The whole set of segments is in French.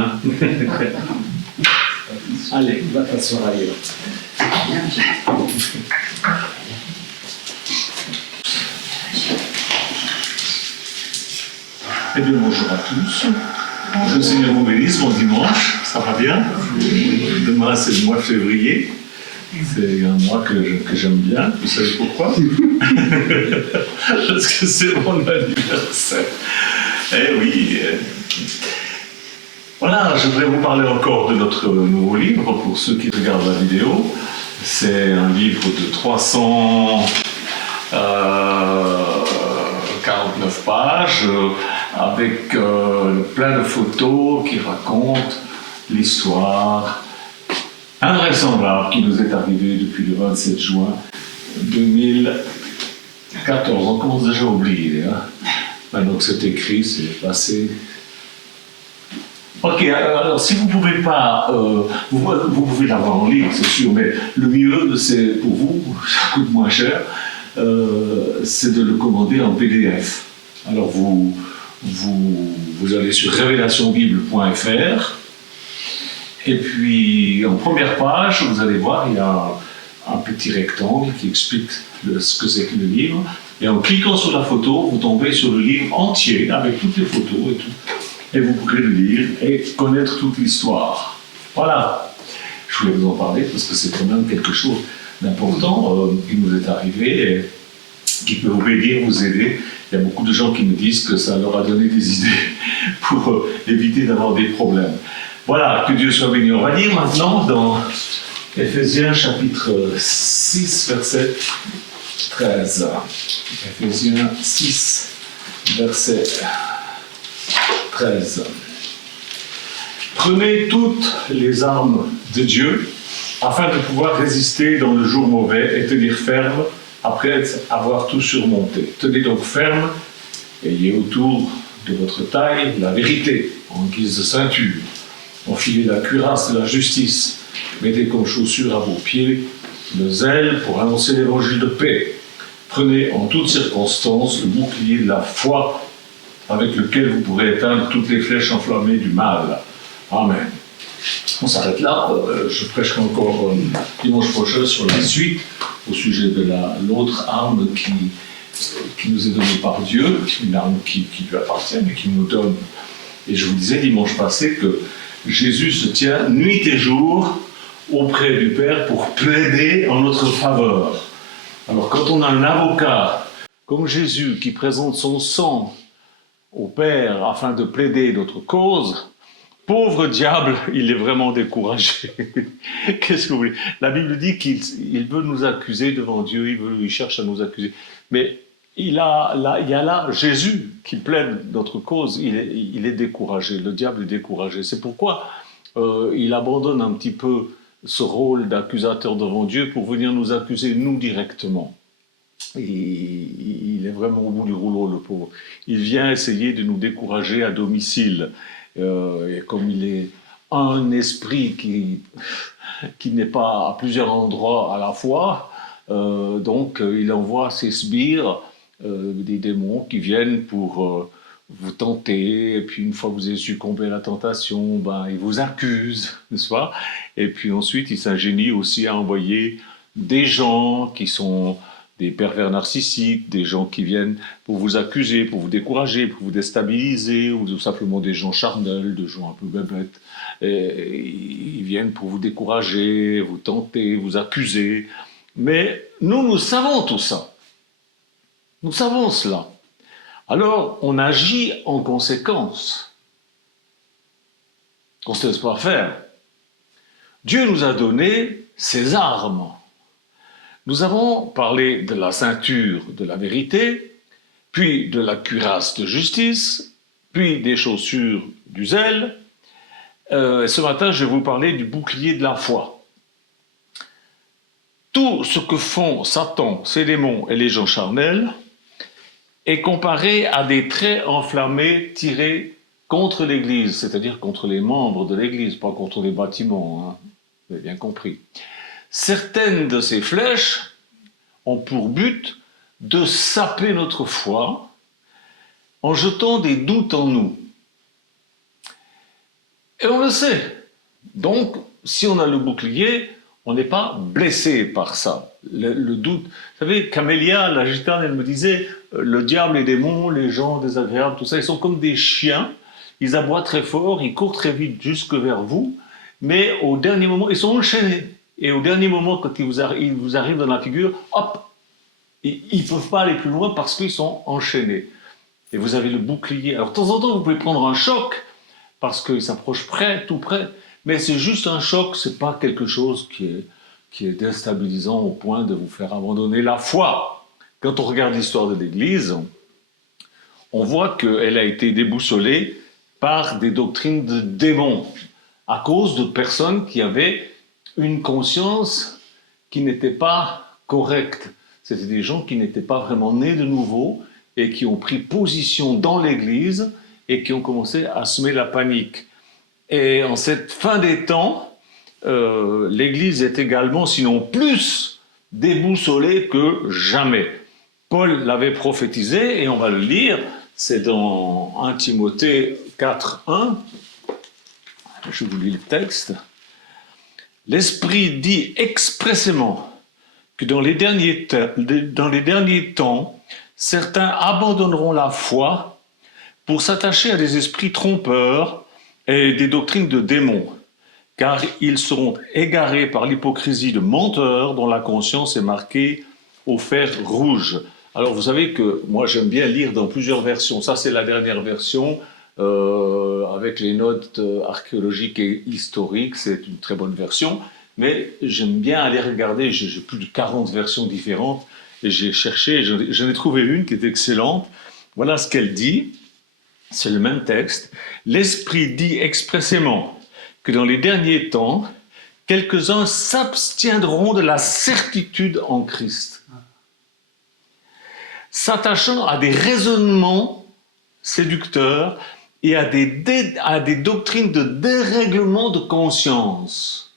Hein. Allez, va t'asseoir ailleurs. Eh bien, bonjour à tous. Que le Seigneur vous bénisse, bon dimanche, ça va bien? Demain, c'est le mois de février. C'est un mois que j'aime bien. Vous savez pourquoi? Parce que c'est mon anniversaire. Eh oui. Voilà, je voudrais vous parler encore de notre nouveau livre, pour ceux qui regardent la vidéo. C'est un livre de 349 pages, avec plein de photos qui racontent l'histoire invraisemblable qui nous est arrivée depuis le 27 juin 2014. On commence déjà à oublier. Hein. Maintenant que c'est écrit, c'est passé. Ok, alors si vous ne pouvez pas, vous pouvez l'avoir en ligne, c'est sûr, mais le mieux, c'est pour vous, ça coûte moins cher, c'est de le commander en PDF. Alors vous allez sur révélationbible.fr et puis en première page, vous allez voir, il y a un petit rectangle qui explique ce que c'est que le livre. Et en cliquant sur la photo, vous tombez sur le livre entier avec toutes les photos et tout. Et vous pourrez le lire et connaître toute l'histoire. Voilà. Je voulais vous en parler parce que c'est quand même quelque chose d'important qui nous est arrivé et qui peut vous bénir, vous aider. Il y a beaucoup de gens qui me disent que ça leur a donné des idées pour éviter d'avoir des problèmes. Voilà, que Dieu soit béni. On va lire maintenant dans Éphésiens chapitre 6, verset 13. Éphésiens 6, verset 13. Prenez toutes les armes de Dieu afin de pouvoir résister dans le jour mauvais et tenir ferme après avoir tout surmonté. Tenez donc ferme, ayez autour de votre taille la vérité en guise de ceinture. Enfilez la cuirasse de la justice. Mettez comme chaussure à vos pieds le zèle pour annoncer l'évangile de paix. Prenez en toutes circonstances le bouclier de la foi avec lequel vous pourrez éteindre toutes les flèches enflammées du mal. Amen. On s'arrête là. Je prêcherai encore dimanche prochain sur la suite au sujet de l'autre arme qui nous est donnée par Dieu, une arme qui lui appartient mais qui nous donne. Et je vous disais dimanche passé que Jésus se tient nuit et jour auprès du Père pour plaider en notre faveur. Alors quand on a un avocat comme Jésus qui présente son sang au Père afin de plaider notre cause, pauvre diable, il est vraiment découragé. Qu'est-ce que vous voulez? La Bible dit qu'il veut nous accuser devant Dieu, il cherche à nous accuser. Mais il y a là Jésus qui plaide notre cause, il est découragé, le diable est découragé. C'est pourquoi il abandonne un petit peu ce rôle d'accusateur devant Dieu pour venir nous accuser nous directement. Il est vraiment au bout du rouleau, le pauvre. Il vient essayer de nous décourager à domicile. Et comme il est un esprit qui n'est pas à plusieurs endroits à la fois, donc il envoie ses sbires, des démons qui viennent pour vous tenter, et puis une fois que vous avez succombé à la tentation, ben, il vous accuse, n'est-ce pas? Et puis ensuite, il s'ingénie aussi à envoyer des gens qui sont des pervers narcissiques, des gens qui viennent pour vous accuser, pour vous décourager, pour vous déstabiliser, ou tout simplement des gens charnels, des gens un peu bébêtes. Et ils viennent pour vous décourager, vous tenter, vous accuser. Mais nous savons tout ça. Nous savons cela. Alors, on agit en conséquence. On ne se laisse pas faire. Dieu nous a donné ses armes. Nous avons parlé de la ceinture de la vérité, puis de la cuirasse de justice, puis des chaussures du zèle. Ce matin, je vais vous parler du bouclier de la foi. Tout ce que font Satan, ses démons et les gens charnels est comparé à des traits enflammés tirés contre l'Église, c'est-à-dire contre les membres de l'Église, pas contre les bâtiments, hein, vous avez bien compris. Certaines de ces flèches ont pour but de saper notre foi en jetant des doutes en nous. Et on le sait. Donc, si on a le bouclier, on n'est pas blessé par ça. Le doute. Vous savez, Camélia, la gitane, elle me disait, le diable, les démons, les gens désagréables, tout ça, ils sont comme des chiens. Ils aboient très fort, ils courent très vite jusque vers vous, mais au dernier moment, ils sont enchaînés. Et au dernier moment, quand ils vous arrivent dans la figure, hop, ils ne peuvent pas aller plus loin parce qu'ils sont enchaînés. Et vous avez le bouclier. Alors, de temps en temps, vous pouvez prendre un choc parce qu'ils s'approchent près, tout près. Mais c'est juste un choc, ce n'est pas quelque chose qui est déstabilisant au point de vous faire abandonner la foi. Quand on regarde l'histoire de l'Église, on voit qu'elle a été déboussolée par des doctrines de démons, à cause de personnes qui avaient une conscience qui n'était pas correcte. C'était des gens qui n'étaient pas vraiment nés de nouveau et qui ont pris position dans l'Église et qui ont commencé à semer la panique. Et en cette fin des temps, l'Église est également, sinon plus, déboussolée que jamais. Paul l'avait prophétisé, et on va le lire, c'est dans 1 Timothée 4, 1. Je vous lis le texte. L'Esprit dit expressément que dans les derniers temps, certains abandonneront la foi pour s'attacher à des esprits trompeurs et des doctrines de démons, car ils seront égarés par l'hypocrisie de menteurs dont la conscience est marquée au fer rouge. Alors vous savez que moi j'aime bien lire dans plusieurs versions. Ça c'est la dernière version avec les notes archéologiques et historiques. C'est une très bonne version. Mais j'aime bien aller regarder. J'ai plus de 40 versions différentes. Et j'ai cherché, j'en ai trouvé une qui est excellente. Voilà ce qu'elle dit. C'est le même texte. L'Esprit dit expressément que dans les derniers temps, quelques-uns s'abstiendront de la certitude en Christ, s'attachant à des raisonnements séducteurs et à des doctrines de dérèglement de conscience,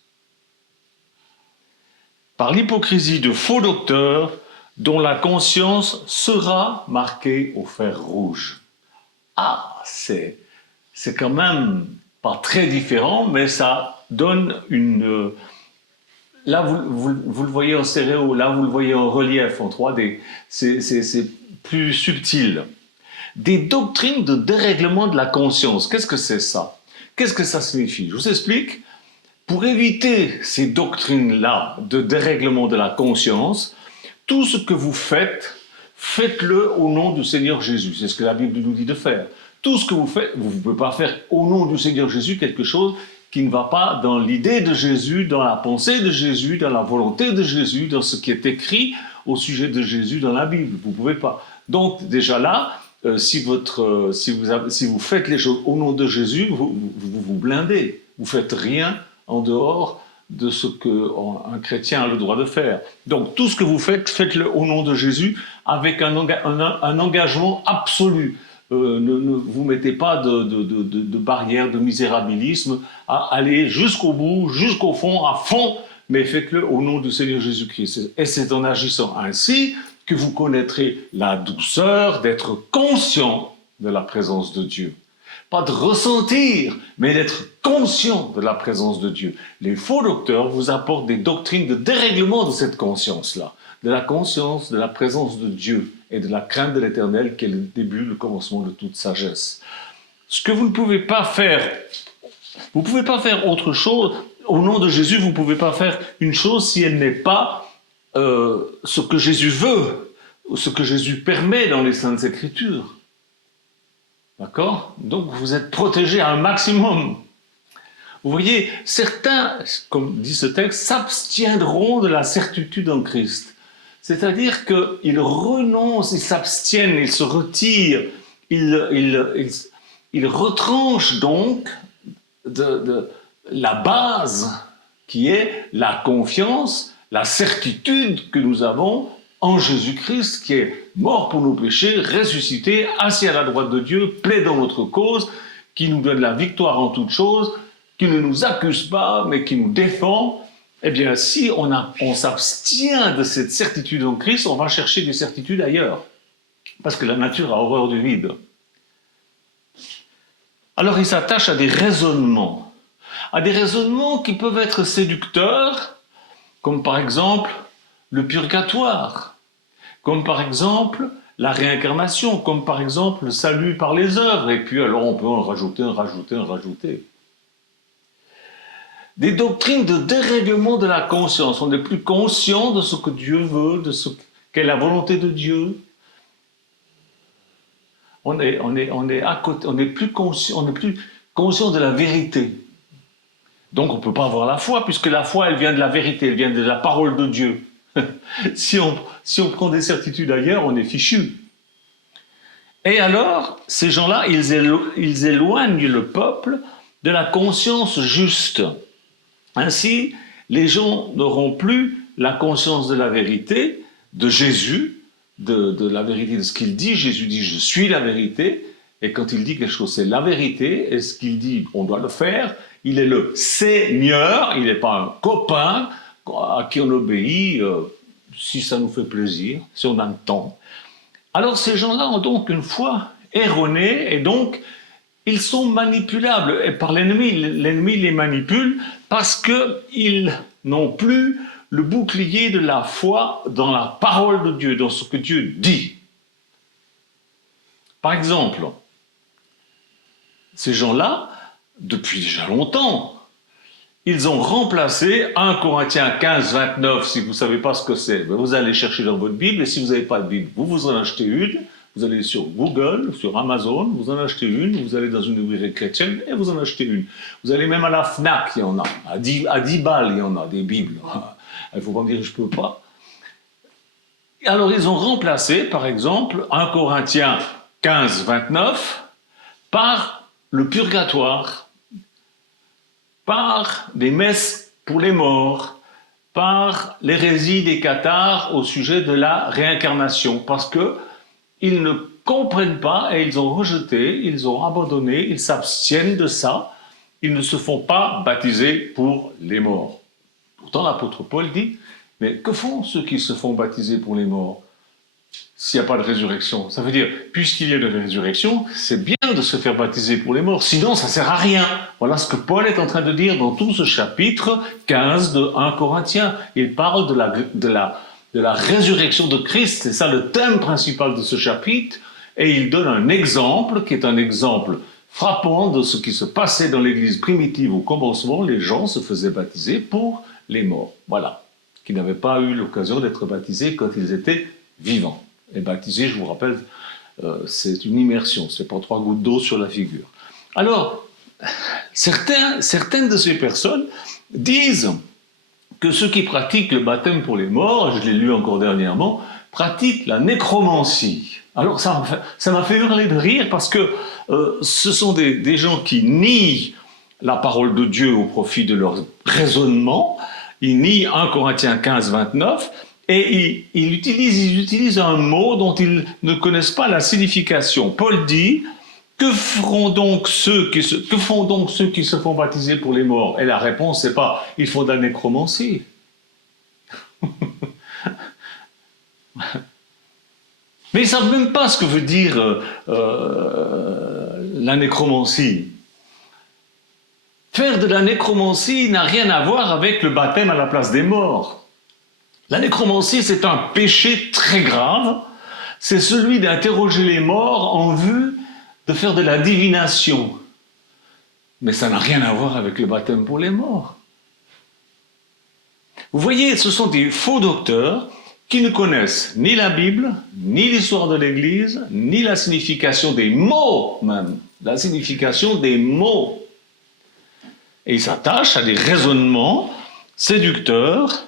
par l'hypocrisie de faux docteurs dont la conscience sera marquée au fer rouge. Ah, c'est quand même pas très différent, mais ça donne une... Là, vous le voyez en stéréo, là, vous le voyez en relief, en 3D. C'est plus subtil. Des doctrines de dérèglement de la conscience. Qu'est-ce que c'est ça? Qu'est-ce que ça signifie? Je vous explique. Pour éviter ces doctrines-là de dérèglement de la conscience, tout ce que vous faites, faites-le au nom du Seigneur Jésus. C'est ce que la Bible nous dit de faire. Tout ce que vous faites, vous ne pouvez pas faire au nom du Seigneur Jésus quelque chose qui ne va pas dans l'idée de Jésus, dans la pensée de Jésus, dans la volonté de Jésus, dans ce qui est écrit au sujet de Jésus dans la Bible. Vous ne pouvez pas. Donc déjà là, si vous faites les choses au nom de Jésus, vous blindez. Vous ne faites rien en dehors de ce qu'un chrétien a le droit de faire. Donc tout ce que vous faites, faites-le au nom de Jésus avec un engagement absolu. Ne vous mettez pas de barrière, de misérabilisme, à aller jusqu'au bout, jusqu'au fond, à fond, mais faites-le au nom du Seigneur Jésus-Christ. Et c'est en agissant ainsi que vous connaîtrez la douceur d'être conscient de la présence de Dieu. Pas de ressentir, mais d'être conscient de la présence de Dieu. Les faux docteurs vous apportent des doctrines de dérèglement de cette conscience-là, de la conscience de la présence de Dieu et de la crainte de l'Éternel qui est le début, le commencement de toute sagesse. Ce que vous ne pouvez pas faire, vous ne pouvez pas faire autre chose. Au nom de Jésus, vous ne pouvez pas faire une chose si elle n'est pas ce que Jésus veut, ou ce que Jésus permet dans les Saintes Écritures. D'accord? Donc vous êtes protégés à un maximum. Vous voyez, certains, comme dit ce texte, s'abstiendront de la certitude en Christ. C'est-à-dire qu'ils renoncent, ils s'abstiennent, ils se retirent, ils retranchent donc de la base qui est la confiance, la certitude que nous avons en Jésus-Christ qui est mort pour nos péchés, ressuscité, assis à la droite de Dieu, plaidant notre cause, qui nous donne la victoire en toutes choses, qui ne nous accuse pas, mais qui nous défend. Eh bien, si on s'abstient de cette certitude en Christ, on va chercher des certitudes ailleurs. Parce que la nature a horreur du vide. Alors, il s'attache à des raisonnements. à des raisonnements qui peuvent être séducteurs, comme par exemple le purgatoire, comme par exemple la réincarnation, comme par exemple le salut par les œuvres, et puis alors on peut en rajouter. Des doctrines de dérèglement de la conscience. On n'est plus conscient de ce que Dieu veut, de ce qu'est la volonté de Dieu. On n'est plus conscient de la vérité. Donc on ne peut pas avoir la foi, puisque la foi, elle vient de la vérité, elle vient de la parole de Dieu. si on prend des certitudes ailleurs, on est fichu. Et alors, ces gens-là, ils éloignent le peuple de la conscience juste. Ainsi, les gens n'auront plus la conscience de la vérité, de Jésus, de la vérité de ce qu'il dit. Jésus dit « je suis la vérité ». Et quand il dit quelque chose, c'est la vérité. Et ce qu'il dit, on doit le faire. Il est le Seigneur, il n'est pas un copain à qui on obéit si ça nous fait plaisir, si on a le temps. Alors ces gens-là ont donc une foi erronée et donc ils sont manipulables et par l'ennemi. L'ennemi les manipule parce qu'ils n'ont plus le bouclier de la foi dans la parole de Dieu, dans ce que Dieu dit. Par exemple, ces gens-là, depuis déjà longtemps, ils ont remplacé 1 Corinthiens 15, 29, si vous ne savez pas ce que c'est, vous allez chercher dans votre Bible, et si vous n'avez pas de Bible, vous en achetez une, vous allez sur Google, sur Amazon, vous en achetez une, vous allez dans une librairie chrétienne, et vous en achetez une. Vous allez même à la FNAC, il y en a, à 10 balles, il y en a des Bibles. Il ne faut pas me dire que je ne peux pas. Alors ils ont remplacé, par exemple, 1 Corinthiens 15, 29, par le purgatoire, par des messes pour les morts, par l'hérésie des cathares au sujet de la réincarnation, parce qu'ils ne comprennent pas et ils ont rejeté, ils ont abandonné, ils s'abstiennent de ça, ils ne se font pas baptiser pour les morts. Pourtant l'apôtre Paul dit, mais que font ceux qui se font baptiser pour les morts s'il n'y a pas de résurrection? Ça veut dire, puisqu'il y a de résurrection, c'est bien de se faire baptiser pour les morts, sinon ça ne sert à rien. Voilà ce que Paul est en train de dire dans tout ce chapitre 15 de 1 Corinthiens. Il parle de la résurrection de Christ, c'est ça le thème principal de ce chapitre, et il donne un exemple qui est un exemple frappant de ce qui se passait dans l'Église primitive au commencement. Les gens se faisaient baptiser pour les morts, voilà, qui n'avaient pas eu l'occasion d'être baptisés quand ils étaient vivants. Et baptisé, je vous rappelle, c'est une immersion, c'est pas 3 gouttes d'eau sur la figure. Alors, certaines de ces personnes disent que ceux qui pratiquent le baptême pour les morts, je l'ai lu encore dernièrement, pratiquent la nécromancie. Alors ça m'a fait hurler de rire parce que ce sont des gens qui nient la parole de Dieu au profit de leur raisonnement, ils nient 1 Corinthiens 15, 29, et ils utilisent un mot dont ils ne connaissent pas la signification. Paul dit, que font donc ceux qui se font baptiser pour les morts? Et la réponse, c'est pas, ils font de la nécromancie. Mais ils ne savent même pas ce que veut dire la nécromancie. Faire de la nécromancie n'a rien à voir avec le baptême à la place des morts. La nécromancie, c'est un péché très grave. C'est celui d'interroger les morts en vue de faire de la divination. Mais ça n'a rien à voir avec le baptême pour les morts. Vous voyez, ce sont des faux docteurs qui ne connaissent ni la Bible, ni l'histoire de l'Église, ni la signification des mots même. La signification des mots. Et ils s'attachent à des raisonnements séducteurs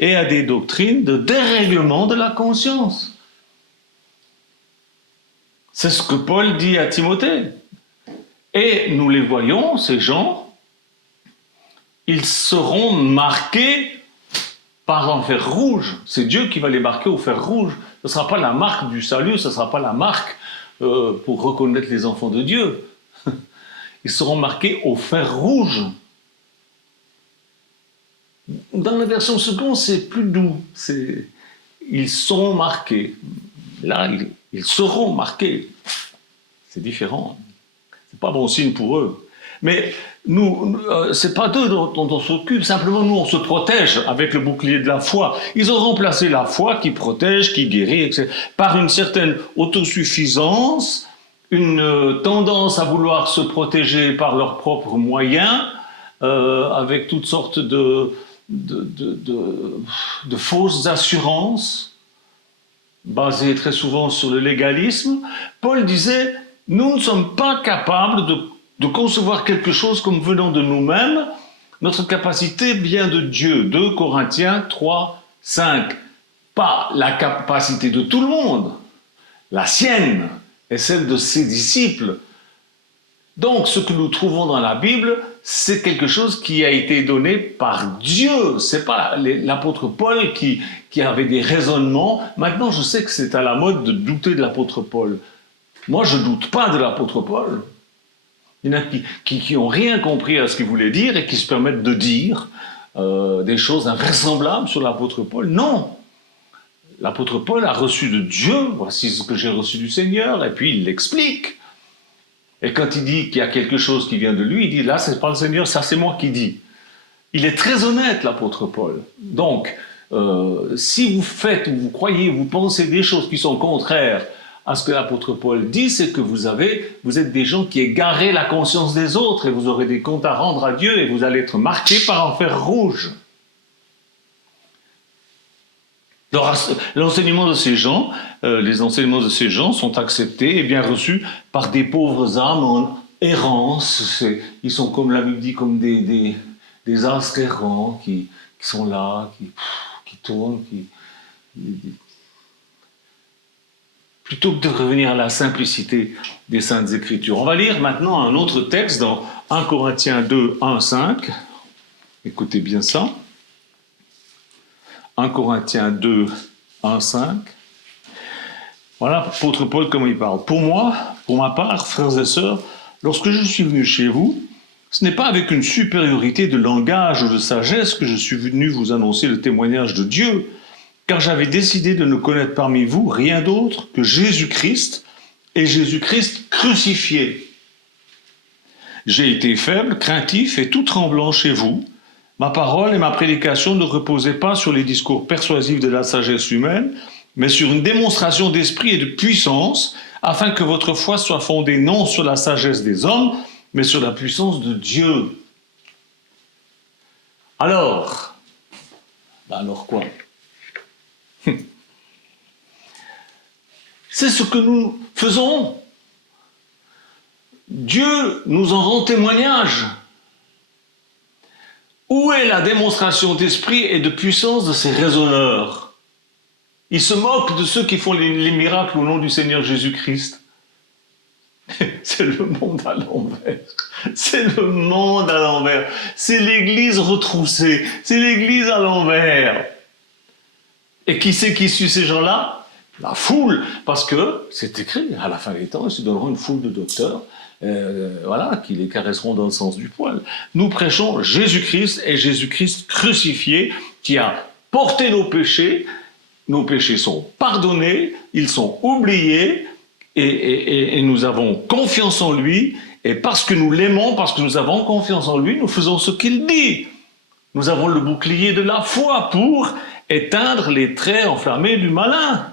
et à des doctrines de dérèglement de la conscience. C'est ce que Paul dit à Timothée. Et nous les voyons, ces gens, ils seront marqués par un fer rouge. C'est Dieu qui va les marquer au fer rouge. Ce ne sera pas la marque du salut, ce ne sera pas la marque pour reconnaître les enfants de Dieu. Ils seront marqués au fer rouge. Dans la version seconde, c'est plus doux. Ils seront marqués. Là, ils seront marqués. C'est différent. C'est pas bon signe pour eux. Mais nous, c'est pas d'eux dont on s'occupe, simplement nous on se protège avec le bouclier de la foi. Ils ont remplacé la foi qui protège, qui guérit, etc., par une certaine autosuffisance, une tendance à vouloir se protéger par leurs propres moyens, avec toutes sortes de fausses assurances, basées très souvent sur le légalisme. Paul disait, nous ne sommes pas capables de concevoir quelque chose comme venant de nous-mêmes. Notre capacité vient de Dieu. 2 Corinthiens 3, 5. Pas la capacité de tout le monde, la sienne et celle de ses disciples. Donc, ce que nous trouvons dans la Bible, c'est quelque chose qui a été donné par Dieu. C'est pas l'apôtre Paul qui avait des raisonnements. Maintenant, je sais que c'est à la mode de douter de l'apôtre Paul. Moi, je ne doute pas de l'apôtre Paul. Il y en a qui n'ont rien compris à ce qu'il voulait dire et qui se permettent de dire des choses invraisemblables sur l'apôtre Paul. Non! L'apôtre Paul a reçu de Dieu, voici ce que j'ai reçu du Seigneur, et puis il l'explique. Et quand il dit qu'il y a quelque chose qui vient de lui, il dit, là, c'est pas le Seigneur, ça c'est moi qui dis. Il est très honnête, l'apôtre Paul. Donc, si vous faites, ou vous croyez, vous pensez des choses qui sont contraires à ce que l'apôtre Paul dit, c'est que vous êtes des gens qui égarez la conscience des autres, et vous aurez des comptes à rendre à Dieu, et vous allez être marqués par un fer rouge. L'enseignement de ces gens, les enseignements de ces gens sont acceptés et bien reçus par des pauvres âmes en errance. Ils sont, comme la Bible dit, comme des astres errants qui sont là, qui tournent. Plutôt que de revenir à la simplicité des Saintes Écritures. On va lire maintenant un autre texte dans 1 Corinthiens 2, 1, 5. Écoutez bien ça. 1 Corinthiens 2, 1, 5. Voilà, apôtre Paul, comment il parle. Pour moi, pour ma part, frères et sœurs, lorsque je suis venu chez vous, ce n'est pas avec une supériorité de langage ou de sagesse que je suis venu vous annoncer le témoignage de Dieu, car j'avais décidé de ne connaître parmi vous rien d'autre que Jésus-Christ et Jésus-Christ crucifié. J'ai été faible, craintif et tout tremblant chez vous. Ma parole et ma prédication ne reposaient pas sur les discours persuasifs de la sagesse humaine, mais sur une démonstration d'esprit et de puissance, afin que votre foi soit fondée non sur la sagesse des hommes, mais sur la puissance de Dieu. Alors quoi? C'est ce que nous faisons. Dieu nous en rend témoignage. Où est la démonstration d'esprit et de puissance de ces raisonneurs? Ils se moquent de ceux qui font les miracles au nom du Seigneur Jésus-Christ. C'est le monde à l'envers. C'est le monde à l'envers. C'est l'Église retroussée. C'est l'Église à l'envers. Et qui c'est qui suit ces gens-là? La foule. Parce que c'est écrit, à la fin des temps, ils se donneront une foule de docteurs. Qui les caresseront dans le sens du poil. Nous prêchons Jésus-Christ et Jésus-Christ crucifié qui a porté nos péchés. Nos péchés sont pardonnés, ils sont oubliés et nous avons confiance en lui. Et parce que nous l'aimons, parce que nous avons confiance en lui, nous faisons ce qu'il dit. Nous avons le bouclier de la foi pour éteindre les traits enflammés du malin.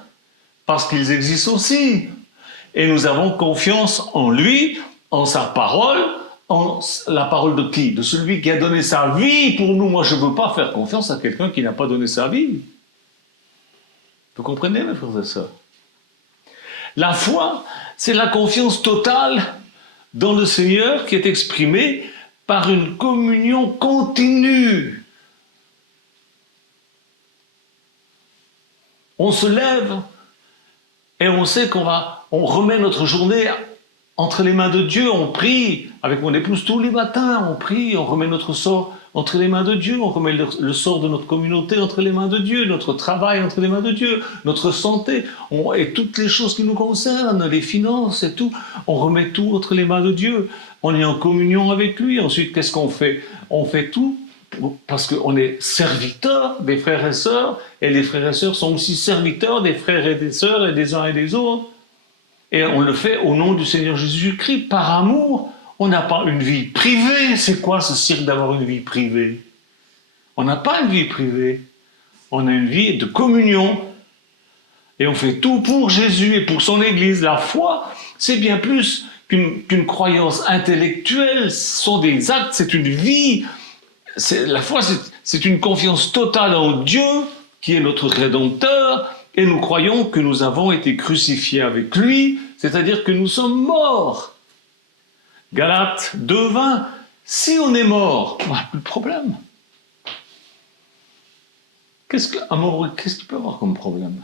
Parce qu'ils existent aussi. Et nous avons confiance en lui, en sa parole, en la parole de qui? De celui qui a donné sa vie pour nous. Moi, je ne veux pas faire confiance à quelqu'un qui n'a pas donné sa vie. Vous comprenez, mes frères et sœurs? La foi, c'est la confiance totale dans le Seigneur qui est exprimée par une communion continue. On se lève et on sait on remet notre journée entre les mains de Dieu, on prie avec mon épouse tous les matins, on prie, on remet notre sort entre les mains de Dieu, on remet le sort de notre communauté entre les mains de Dieu, notre travail entre les mains de Dieu, notre santé, et toutes les choses qui nous concernent, les finances et tout, on remet tout entre les mains de Dieu, on est en communion avec lui. Ensuite, qu'est-ce qu'on fait? On fait tout parce qu'on est serviteurs des frères et sœurs, et les frères et sœurs sont aussi serviteurs des frères et des sœurs et des uns et des autres. Et on le fait au nom du Seigneur Jésus-Christ, par amour. On n'a pas une vie privée. C'est quoi ce cirque d'avoir une vie privée? On n'a pas une vie privée. On a une vie de communion. Et on fait tout pour Jésus et pour son Église. La foi, c'est bien plus qu'une croyance intellectuelle. Ce sont des actes, c'est une vie. La foi, c'est une confiance totale en Dieu, qui est notre Rédempteur. Et nous croyons que nous avons été crucifiés avec lui, c'est-à-dire que nous sommes morts. Galates 2:20, si on est mort, on n'a plus de problème. Qu'est-ce qu'il peut y avoir comme problème?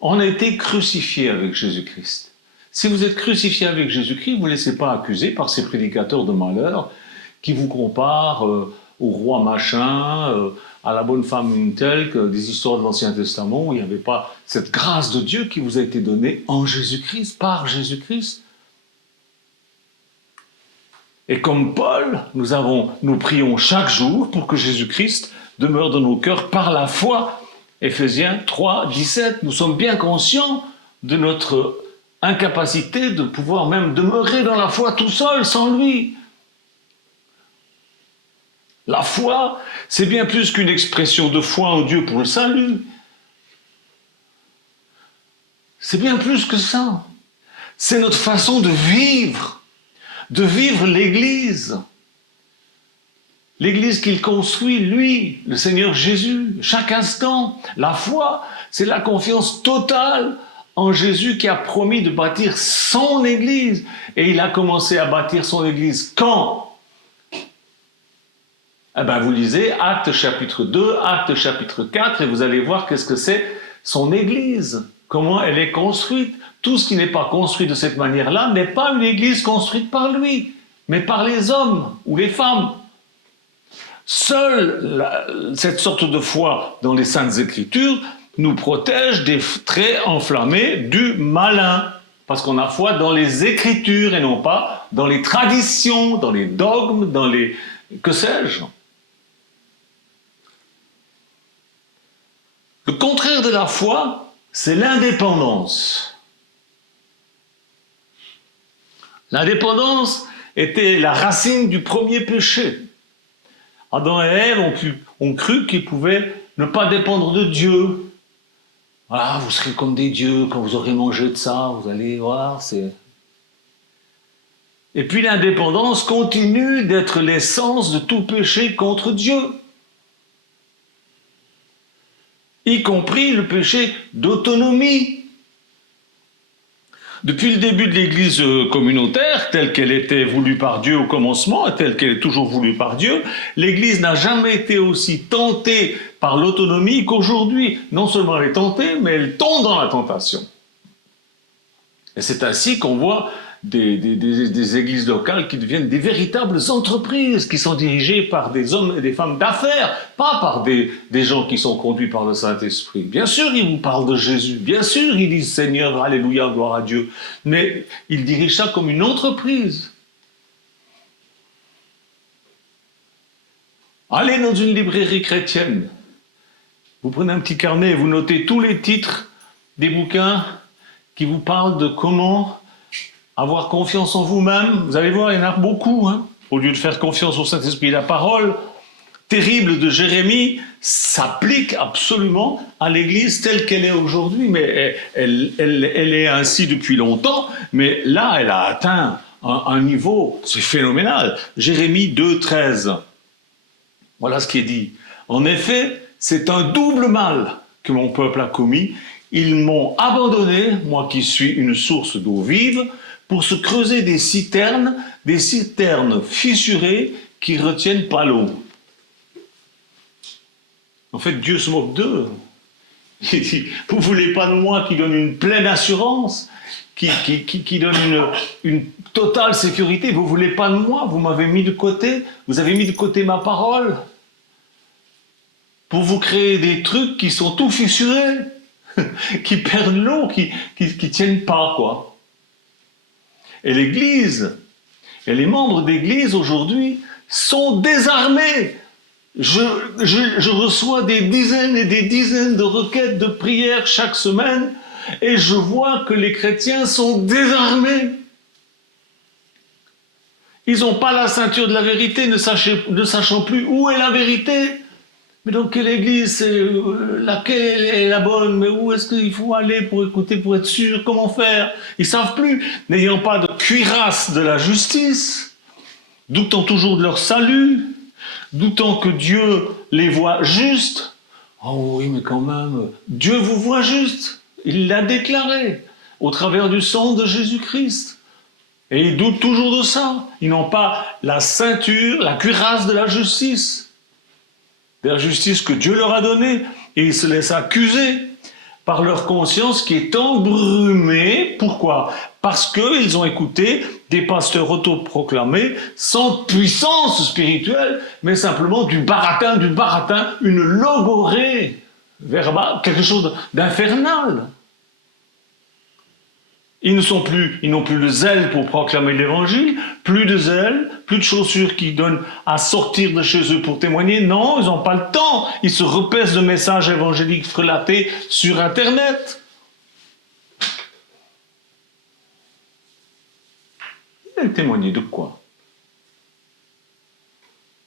On a été crucifiés avec Jésus-Christ. Si vous êtes crucifié avec Jésus-Christ, vous ne laissez pas accuser par ces prédicateurs de malheur qui vous comparent au roi machin, à la bonne femme une telle, que des histoires de l'Ancien Testament où il n'y avait pas cette grâce de Dieu qui vous a été donnée en Jésus-Christ, par Jésus-Christ. Et comme Paul, nous prions chaque jour pour que Jésus-Christ demeure dans nos cœurs par la foi. Éphésiens 3:17, nous sommes bien conscients de notre incapacité de pouvoir même demeurer dans la foi tout seul, sans lui. La foi, c'est bien plus qu'une expression de foi en Dieu pour le salut. C'est bien plus que ça. C'est notre façon de vivre l'Église. L'Église qu'il construit, lui, le Seigneur Jésus, chaque instant. La foi, c'est la confiance totale en Jésus qui a promis de bâtir son Église. Et il a commencé à bâtir son Église quand? Eh bien, vous lisez Actes chapitre 2, Actes chapitre 4, et vous allez voir qu'est-ce que c'est son Église, comment elle est construite. Tout ce qui n'est pas construit de cette manière-là n'est pas une Église construite par lui, mais par les hommes ou les femmes. Seule cette sorte de foi dans les Saintes Écritures nous protège des traits enflammés du malin. Parce qu'on a foi dans les Écritures et non pas dans les traditions, dans les dogmes, dans les... que sais-je. Le contraire de la foi, c'est l'indépendance. L'indépendance était la racine du premier péché. Adam et Ève ont cru qu'ils pouvaient ne pas dépendre de Dieu. Voilà, vous serez comme des dieux quand vous aurez mangé de ça, vous allez voir, c'est... Et puis l'indépendance continue d'être l'essence de tout péché contre Dieu. Y compris le péché d'autonomie. Depuis le début de l'Église communautaire, telle qu'elle était voulue par Dieu au commencement, et telle qu'elle est toujours voulue par Dieu, l'Église n'a jamais été aussi tentée par l'autonomie qu'aujourd'hui. Non seulement elle est tentée, mais elle tombe dans la tentation. Et c'est ainsi qu'on voit des églises locales qui deviennent des véritables entreprises, qui sont dirigées par des hommes et des femmes d'affaires, pas par des gens qui sont conduits par le Saint-Esprit. Bien sûr, ils vous parlent de Jésus, bien sûr, ils disent Seigneur, Alléluia, gloire à Dieu, mais ils dirigent ça comme une entreprise. Allez dans une librairie chrétienne, vous prenez un petit carnet et vous notez tous les titres des bouquins qui vous parlent de comment avoir confiance en vous-même. Vous allez voir, il y en a beaucoup. Au lieu de faire confiance au Saint-Esprit, la parole terrible de Jérémie s'applique absolument à l'Église telle qu'elle est aujourd'hui. Mais elle est ainsi depuis longtemps, mais là, elle a atteint un niveau, c'est phénoménal. Jérémie 2:13. Voilà ce qui est dit. En effet, c'est un double mal que mon peuple a commis. Ils m'ont abandonné, moi qui suis une source d'eau vive, pour se creuser des citernes fissurées qui ne retiennent pas l'eau. En fait, Dieu se moque d'eux. Il dit, vous ne voulez pas de moi qui donne une pleine assurance, qui donne une totale sécurité. Vous ne voulez pas de moi, vous m'avez mis de côté, vous avez mis de côté ma parole, pour vous créer des trucs qui sont tout fissurés, qui perdent l'eau, qui tiennent pas, quoi. Et l'Église, et les membres d'Église aujourd'hui sont désarmés. Je reçois des dizaines et des dizaines de requêtes de prière chaque semaine et je vois que les chrétiens sont désarmés. Ils n'ont pas la ceinture de la vérité, ne sachant plus où est la vérité. Mais dans quelle église, laquelle est la bonne? Mais où est-ce qu'il faut aller pour écouter, pour être sûr? Comment faire? Ils ne savent plus. N'ayant pas de cuirasse de la justice, doutant toujours de leur salut, doutant que Dieu les voit justes. Oh oui, mais quand même, Dieu vous voit juste. Il l'a déclaré au travers du sang de Jésus-Christ. Et ils doutent toujours de ça. Ils n'ont pas la ceinture, la cuirasse de la justice que Dieu leur a donnée. Et ils se laissent accuser par leur conscience qui est embrumée. Pourquoi? Parce qu'ils ont écouté des pasteurs autoproclamés sans puissance spirituelle, mais simplement du baratin, une logorée verbale, quelque chose d'infernal. Ils n'ont plus le zèle pour proclamer l'évangile, plus de zèle, plus de chaussures qui donnent à sortir de chez eux pour témoigner. Non, ils n'ont pas le temps. Ils se repaissent de messages évangéliques frelatés sur Internet. Ils viennent témoigner de quoi?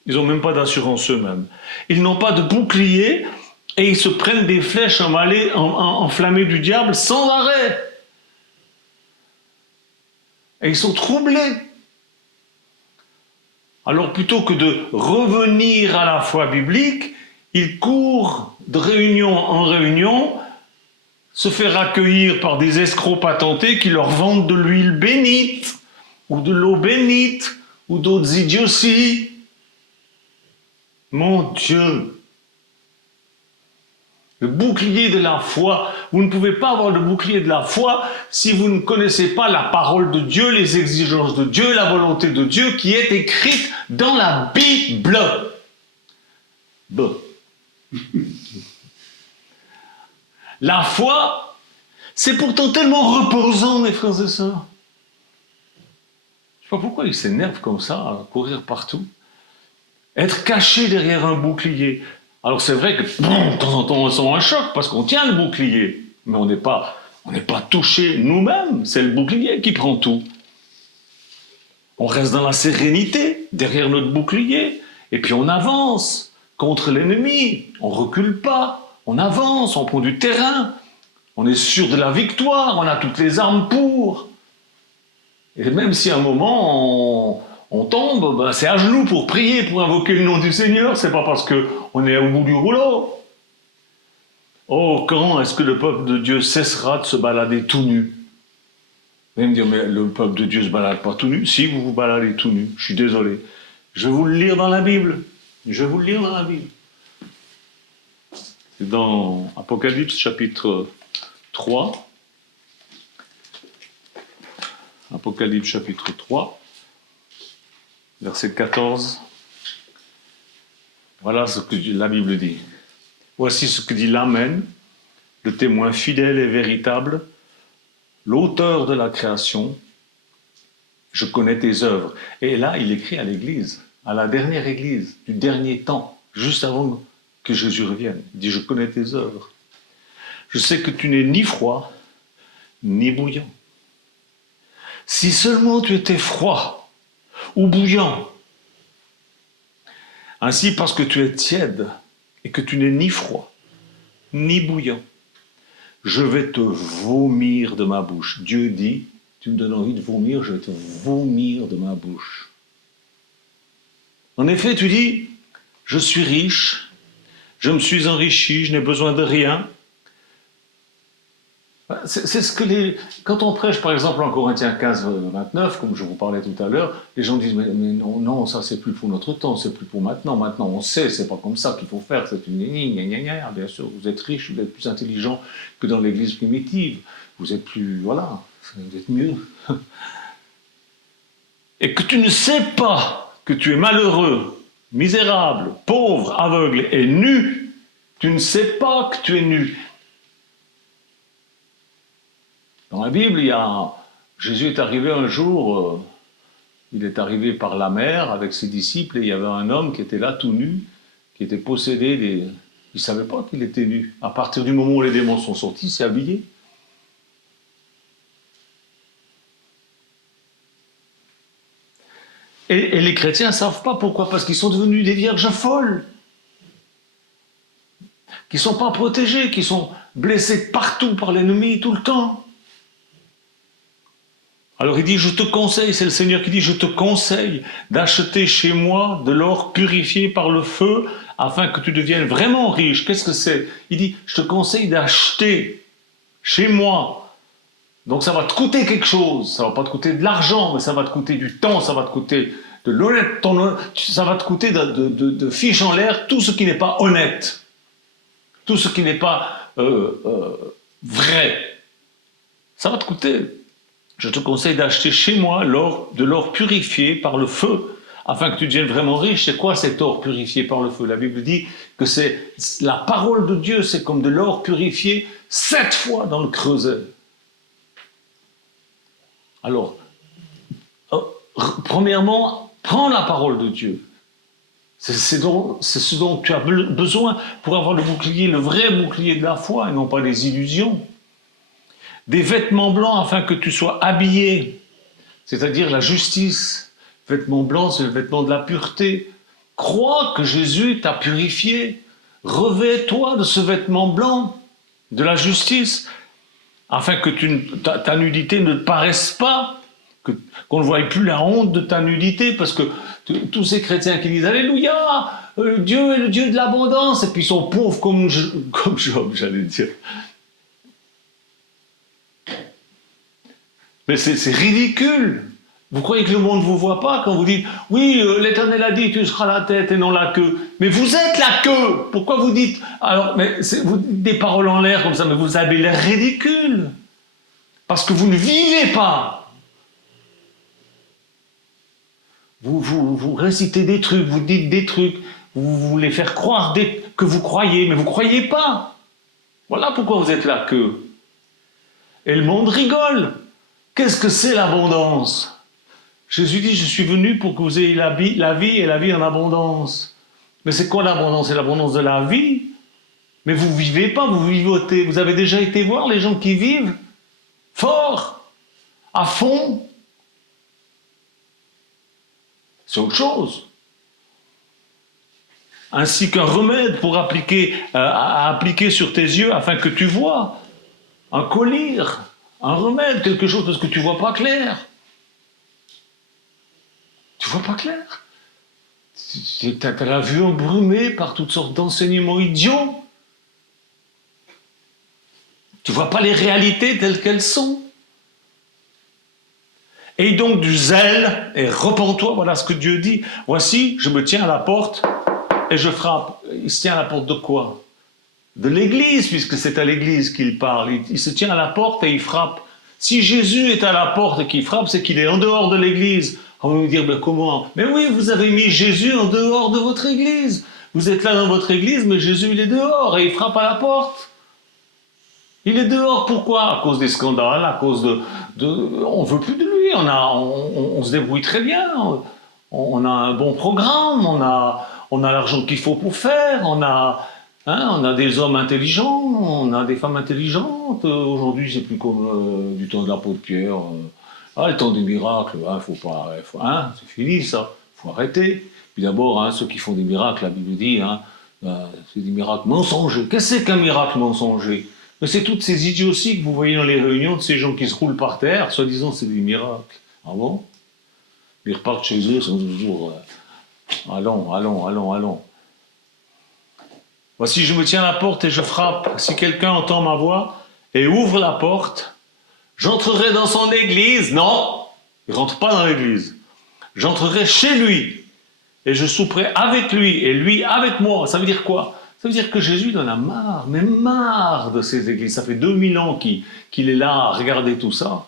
Ils n'ont même pas d'assurance eux-mêmes. Ils n'ont pas de bouclier et ils se prennent des flèches enflammées du diable sans arrêt. Et ils sont troublés. Alors plutôt que de revenir à la foi biblique, ils courent de réunion en réunion, se faire accueillir par des escrocs patentés qui leur vendent de l'huile bénite, ou de l'eau bénite, ou d'autres idioties. Mon Dieu! Le bouclier de la foi. Vous ne pouvez pas avoir le bouclier de la foi si vous ne connaissez pas la parole de Dieu, les exigences de Dieu, la volonté de Dieu qui est écrite dans la Bible. La foi, c'est pourtant tellement reposant, mes frères et sœurs. Je ne sais pas pourquoi ils s'énervent comme ça, à courir partout. Être caché derrière un bouclier. Alors c'est vrai que de temps en temps on sent un choc parce qu'on tient le bouclier, mais on n'est pas touché nous-mêmes, c'est le bouclier qui prend tout. On reste dans la sérénité derrière notre bouclier et puis on avance contre l'ennemi, on recule pas, on avance, on prend du terrain, on est sûr de la victoire, on a toutes les armes pour. Et même si à un moment on tombe, c'est à genoux pour prier, pour invoquer le nom du Seigneur, c'est pas parce qu'on est au bout du rouleau. Oh, quand est-ce que le peuple de Dieu cessera de se balader tout nu? Vous allez me dire, mais le peuple de Dieu ne se balade pas tout nu. Si, vous vous baladez tout nu, je suis désolé. Je vais vous le lire dans la Bible. C'est dans Apocalypse chapitre 3. Apocalypse chapitre 3. Verset 14, voilà ce que la Bible dit. Voici ce que dit l'Amen, le témoin fidèle et véritable, l'auteur de la création. Je connais tes œuvres. Et là, il écrit à l'Église, à la dernière Église, du dernier temps, juste avant que Jésus revienne. Il dit, je connais tes œuvres. Je sais que tu n'es ni froid, ni bouillant. Si seulement tu étais froid, ou bouillant. Ainsi, parce que tu es tiède et que tu n'es ni froid, ni bouillant, je vais te vomir de ma bouche. Dieu dit, tu me donnes envie de vomir, je vais te vomir de ma bouche. En effet, tu dis, je suis riche, je me suis enrichi, je n'ai besoin de rien. C'est ce que quand on prêche par exemple en Corinthiens 15, 29, comme je vous parlais tout à l'heure, les gens disent mais non, ça c'est plus pour notre temps, c'est plus pour maintenant. Maintenant on sait, c'est pas comme ça qu'il faut faire, c'est une gna. Bien sûr, vous êtes riche, vous êtes plus intelligent que dans l'église primitive, vous êtes plus, voilà, vous êtes mieux. Et que tu ne sais pas que tu es malheureux, misérable, pauvre, aveugle et nu, tu ne sais pas que tu es nu. Dans la Bible, Jésus est arrivé un jour, il est arrivé par la mer avec ses disciples et il y avait un homme qui était là tout nu, qui était possédé il ne savait pas qu'il était nu. À partir du moment où les démons sont sortis, il s'est habillé. Et les chrétiens ne savent pas pourquoi, parce qu'ils sont devenus des vierges folles, qui ne sont pas protégés, qui sont blessés partout par l'ennemi tout le temps. Alors il dit, je te conseille, c'est le Seigneur qui dit, je te conseille d'acheter chez moi de l'or purifié par le feu, afin que tu deviennes vraiment riche. Qu'est-ce que c'est? Il dit, je te conseille d'acheter chez moi. Donc ça va te coûter quelque chose, ça va pas te coûter de l'argent, mais ça va te coûter du temps, ça va te coûter de l'honnête, ça va te coûter de fiche en l'air tout ce qui n'est pas honnête, tout ce qui n'est pas vrai. Ça va te coûter. Je te conseille d'acheter chez moi de l'or purifié par le feu, afin que tu deviennes vraiment riche. C'est quoi cet or purifié par le feu? La Bible dit que c'est la parole de Dieu, c'est comme de l'or purifié 7 fois dans le creuset. Alors, premièrement, prends la parole de Dieu. C'est ce dont tu as besoin pour avoir le bouclier, le vrai bouclier de la foi, et non pas des illusions. Des vêtements blancs afin que tu sois habillé, c'est-à-dire la justice. Vêtements blancs, c'est le vêtement de la pureté. Crois que Jésus t'a purifié. Revêt-toi de ce vêtement blanc, de la justice, afin que ta nudité ne paraisse pas, qu'on ne voie plus la honte de ta nudité, parce que tous ces chrétiens qui disent « Alléluia, Dieu est le Dieu de l'abondance », et puis ils sont pauvres comme Job, j'allais dire. Mais c'est ridicule. Vous croyez que le monde ne vous voit pas quand vous dites « Oui, l'Éternel a dit, tu seras la tête et non la queue ». Mais vous êtes la queue. Pourquoi vous dites vous dites des paroles en l'air comme ça, mais vous avez l'air ridicule. Parce que vous ne vivez pas. Vous récitez des trucs, vous dites des trucs, vous voulez faire croire que vous croyez, mais vous ne croyez pas. Voilà pourquoi vous êtes la queue. Et le monde rigole. Qu'est-ce que c'est l'abondance? Jésus dit, je suis venu pour que vous ayez la vie et la vie en abondance. Mais c'est quoi l'abondance? C'est l'abondance de la vie. Mais vous ne vivez pas, vous vivotez. Vous avez déjà été voir les gens qui vivent fort, à fond. C'est autre chose. Ainsi qu'un remède pour à appliquer sur tes yeux afin que tu vois. Un collier. Un remède, quelque chose, parce que tu ne vois pas clair. Tu ne vois pas clair. Tu as la vue embrumée par toutes sortes d'enseignements idiots. Tu ne vois pas les réalités telles qu'elles sont. Et donc du zèle, et repens-toi, voilà ce que Dieu dit. Voici, je me tiens à la porte et je frappe. Il se tient à la porte de quoi? De l'église, puisque c'est à l'église qu'il parle. Il se tient à la porte et il frappe. Si Jésus est à la porte et qu'il frappe, c'est qu'il est en dehors de l'église. On va me dire, ben comment? Mais oui, vous avez mis Jésus en dehors de votre église. Vous êtes là dans votre église, mais Jésus, il est dehors et il frappe à la porte. Il est dehors, pourquoi? À cause des scandales, à cause on ne veut plus de lui, on se débrouille très bien, on a un bon programme, on a l'argent qu'il faut pour faire, on a des hommes intelligents, on a des femmes intelligentes. Aujourd'hui, c'est plus comme du temps de l'apôtre Pierre. Le temps des miracles, c'est fini ça, il faut arrêter. Puis d'abord, ceux qui font des miracles, la Bible dit, c'est des miracles mensongers. Qu'est-ce que c'est qu'un miracle mensonger? Mais c'est toutes ces idioties que vous voyez dans les réunions de ces gens qui se roulent par terre, soi-disant c'est des miracles. Ah bon? Ils repartent chez eux, ils sont toujours allons. Voici, je me tiens à la porte et je frappe. Si quelqu'un entend ma voix et ouvre la porte, j'entrerai dans son église. Non, il ne rentre pas dans l'église. J'entrerai chez lui et je souperai avec lui et lui avec moi. Ça veut dire quoi? Ça veut dire que Jésus en a marre, mais marre de ces églises. Ça fait 2000 ans qu'il est là à regarder tout ça.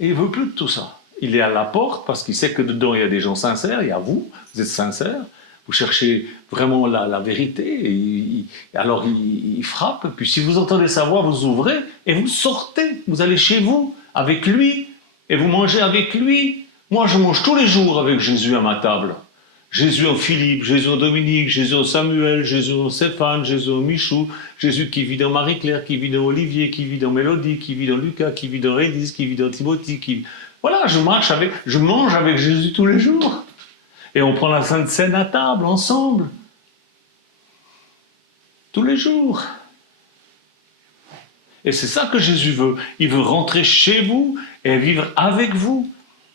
Et il ne veut plus de tout ça. Il est à la porte parce qu'il sait que dedans il y a des gens sincères, il y a vous êtes sincères. Vous cherchez vraiment la vérité, alors il frappe, puis si vous entendez sa voix, vous ouvrez, et vous sortez, vous allez chez vous, avec lui, et vous mangez avec lui. Moi, je mange tous les jours avec Jésus à ma table. Jésus en Philippe, Jésus en Dominique, Jésus en Samuel, Jésus en Stéphane, Jésus en Michou, Jésus qui vit dans Marie-Claire, qui vit dans Olivier, qui vit dans Mélodie, qui vit dans Lucas, qui vit dans Rédis, qui vit dans Timothy, Voilà, je mange avec Jésus tous les jours. Et on prend la Sainte Seine à table, ensemble. Tous les jours. Et c'est ça que Jésus veut. Il veut rentrer chez vous et vivre avec vous.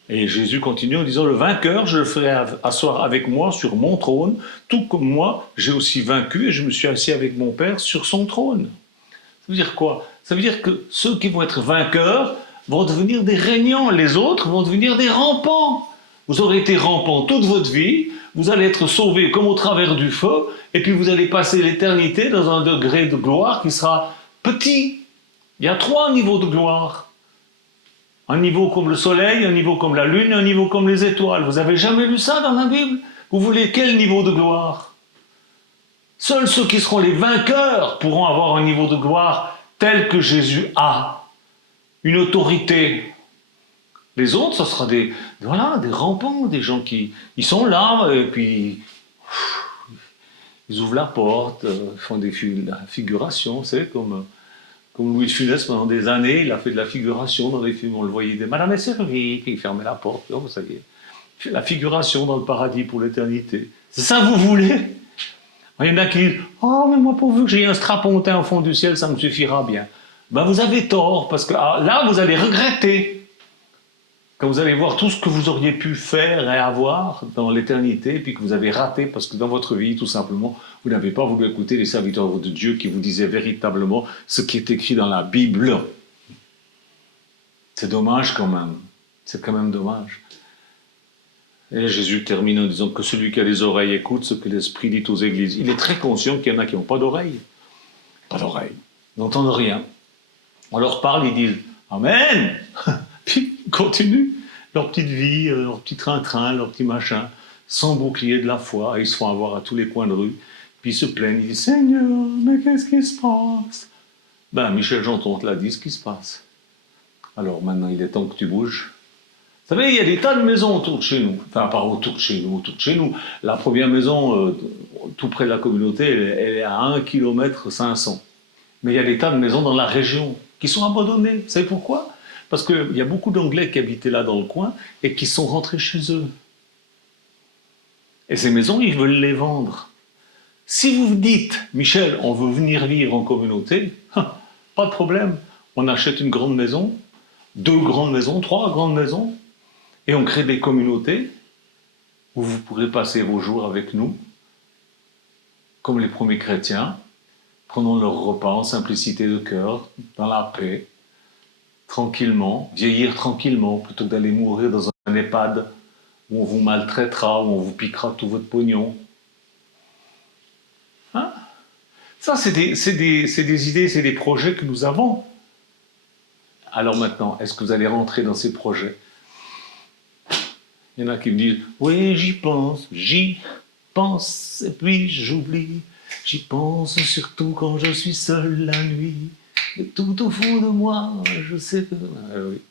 Et Jésus continue en disant, le vainqueur, je le ferai asseoir avec moi sur mon trône, tout comme moi, j'ai aussi vaincu et je me suis assis avec mon Père sur son trône. Ça veut dire quoi? Ça veut dire que ceux qui vont être vainqueurs vont devenir des régnants, les autres vont devenir des rampants. Vous aurez été rampant toute votre vie, vous allez être sauvés comme au travers du feu, et puis vous allez passer l'éternité dans un degré de gloire qui sera petit. Il y a 3 niveaux de gloire. Un niveau comme le soleil, un niveau comme la lune, un niveau comme les étoiles. Vous avez jamais lu ça dans la Bible? Vous voulez quel niveau de gloire? Seuls ceux qui seront les vainqueurs pourront avoir un niveau de gloire tel que Jésus a. Une autorité. Les autres, ce sera des rampants, des gens qui ils sont là, et puis ils ouvrent la porte, font des figurations, vous savez, comme Louis de Funès, pendant des années, il a fait de la figuration dans les films, on le voyait, des Madame est servie, puis il fermait la porte, oh, ça y est. Il fait la figuration dans le paradis pour l'éternité. C'est ça que vous voulez? Il y en a qui disent, oh, mais moi, pourvu que j'ai un strapontin au fond du ciel, ça me suffira bien. Ben, vous avez tort, parce que là, vous allez regretter. Quand vous allez voir tout ce que vous auriez pu faire et avoir dans l'éternité, puis que vous avez raté, parce que dans votre vie, tout simplement, vous n'avez pas voulu écouter les serviteurs de Dieu qui vous disaient véritablement ce qui est écrit dans la Bible. C'est dommage quand même. C'est quand même dommage. Et Jésus termine en disant que celui qui a des oreilles écoute ce que l'Esprit dit aux églises. Il est très conscient qu'il y en a qui n'ont pas d'oreilles. Pas d'oreilles. Ils n'entendent rien. On leur parle, ils disent « Amen !» Puis ils continuent leur petite vie, leur petit train-train, leur petit machin, sans bouclier de la foi. Et ils se font avoir à tous les coins de rue. Puis ils se plaignent, ils disent « Seigneur, mais qu'est-ce qui se passe ?» Ben, Michel Janton te l'a dit, ce qui se passe. Alors maintenant, il est temps que tu bouges. Vous savez, il y a des tas de maisons autour de chez nous. Enfin, pas autour de chez nous, autour de chez nous. La première maison, tout près de la communauté, elle est à 1,5 km. Mais il y a des tas de maisons dans la région qui sont abandonnées. Vous savez pourquoi? Parce qu'il y a beaucoup d'Anglais qui habitaient là dans le coin et qui sont rentrés chez eux. Et ces maisons, ils veulent les vendre. Si vous dites, Michel, on veut venir vivre en communauté, pas de problème. On achète une grande maison, 2 grandes maisons, 3 grandes maisons, et on crée des communautés où vous pourrez passer vos jours avec nous, comme les premiers chrétiens, prenant leur repas en simplicité de cœur, dans la paix, tranquillement, vieillir tranquillement, plutôt que d'aller mourir dans un EHPAD où on vous maltraitera, où on vous piquera tout votre pognon. Hein? Ça, c'est des idées, c'est des projets que nous avons. Alors maintenant, est-ce que vous allez rentrer dans ces projets? Il y en a qui me disent, oui, j'y pense, et puis j'oublie. J'y pense surtout quand je suis seul la nuit. Et tout au fond de moi, je sais que... oui.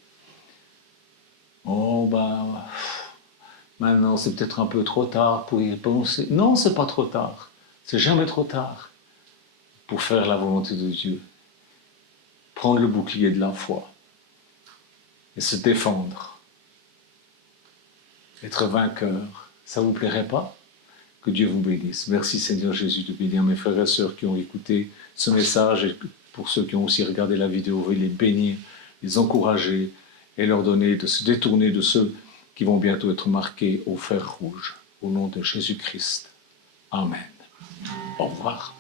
Oh, bah... Maintenant, c'est peut-être un peu trop tard pour y penser. Non, c'est pas trop tard. C'est jamais trop tard pour faire la volonté de Dieu. Prendre le bouclier de la foi et se défendre. Être vainqueur. Ça vous plairait pas? Que Dieu vous bénisse. Merci Seigneur Jésus de bénir mes frères et sœurs qui ont écouté ce message et pour ceux qui ont aussi regardé la vidéo, veuillez les bénir, les encourager et leur donner de se détourner de ceux qui vont bientôt être marqués au fer rouge. Au nom de Jésus-Christ. Amen. Au revoir.